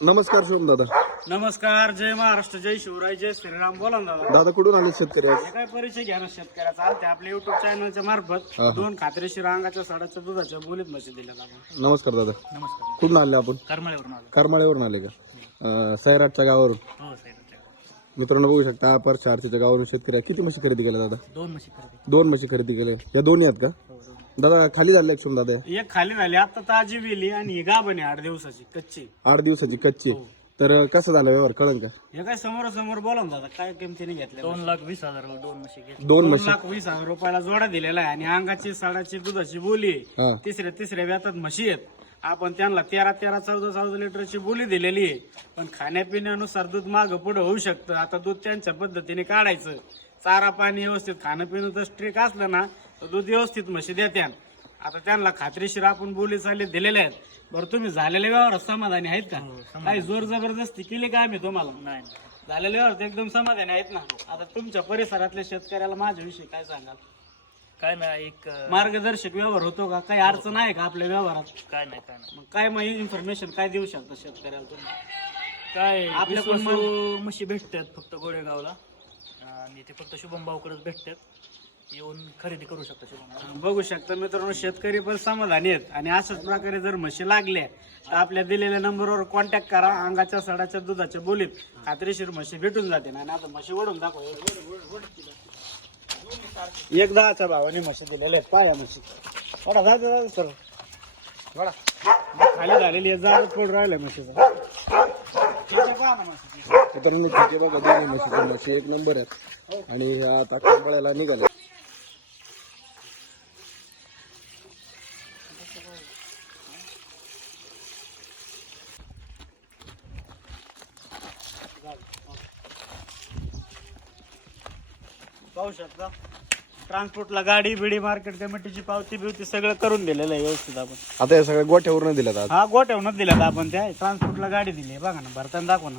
नमस्कार शुभम दादा. नमस्कार. जय महाराष्ट्र, जय शिवराय, जय श्रीराम. बोला ना दादा. दादा कुठून आले शेतकरी आज? हे काय परिचय घ्या ना शेतकऱ्याचा. आज ते आपल्या युट्यूब चॅनलच्या मार्फत दोन खात्रीशीर अंगाच्या सडाच्या दुधाच्या बोलीत म्हशी दिल्या आपण. नमस्कार दादा. नमस्कार. कुठून आले आपण? करमाळ्यावरून आलो. करमाळ्यावरून आले का? सैराटच्या गावावरून. हो साहेब. मित्रांनो बघू शकता पर चारच्या गावावरून शेतकरी आहे. किती म्हशी खरेदी केल्या दादा? दोन म्हशी खरेदी. दोन म्हशी खरेदी केल्या. या दोन्ही आहेत का हो, दोन. दादा? खाली झाले शुभम दादा? एक खाली झाली आता ताजी वेली आणि ही गाभण आहे 8 दिवसाची कच्ची. 8 दिवसाची कच्ची. तर कसं झालं व्यवहार कळन का? हे काय समोर बोला ना दादा. काय किमतीने घेतल्या? 2,20,000 दोन म्हशी घेतल्या. 2 म्हशी. 2,20,000 रुपयाला जोडा दिलेला आहे आणि अंगाची सडाची दुधाची बोली आहे. हा. तिसऱ्या व्यातात म्हशी आहेत. आपण त्यांना 13 14 लिटरची बोली दिलेली आहे. पण खाण्यापिण्यानुसार दूध मागं पुढे होऊ शकतं. आता दूध त्यांच्या पद्धतीने काढायचं. चारा पाणी व्यवस्थित, खाणं पिणं तर स्ट्रिक असलं ना तर दूध व्यवस्थित म्हशी देत्या. आता त्यांना खात्रीशीर आपण बोली चालले दिलेल्या आहेत. बरं तुम्ही झालेल्या व्यवहार समाधानी आहेत का? काही जोर जबरदस्ती केली का आम्ही तुम्हाला? नाही झालेल्या व्यवहार एकदम समाधानी आहेत ना? आता तुमच्या परिसरातल्या शेतकऱ्याला माझ्याविषयी काय सांगाल? काय नाही एक मार्गदर्शक व्यवहार होतो का? काही अडचण आहे का आपल्या व्यवहारात? काय नाही मग काय मग इन्फॉर्मेशन काय देऊ शकता शेतकऱ्याला तुम्ही? काय आपल्याकडून आपल्याकडून म्हशी भेटतात फक्त गोडेगावला आणि ते फक्त शुभम भाऊकडेच भेटतात. येऊन खरेदी करू शकता शुभम भाऊ. बघू शकता मित्रांनो, शेतकरी पण समाधानी आहेत. आणि अशाच प्रकारे जर म्हशी लागल्या तर आपल्या दिलेल्या नंबरवर कॉन्टॅक्ट करा. अंगाच्या सडाच्या दुधाच्या बोलीत खात्रीशीर म्हशी भेटून जाते. आणि आता म्हशी ओढून दाखव. एक 10च्या भावाने म्हशी दिलेल्या आहेत. पाया म्हशी वडा जा सर वडा खाली झालेली आहे. जाड पोड राहिलाय म्हशीचा. मित्रांनो तिथे बघा दोन्ही म्हशीच्या म्हशी एक नंबर आहेत आणि ह्या आता करमाळ्याला निघाले. पाहू शकता ट्रान्सपोर्टला गाडी बिडी मार्केट कमिटीची पावती बिवती सगळं करून दिलेलं आहे व्यवस्थित आपण. आता या सगळ्या गोठ्यावरून दिल्यात आज. हा गोठ्यावरच दिल्यात आपण. त्या ट्रान्सपोर्टला गाडी दिली आहे बघा ना. भरताना दाखवा ना.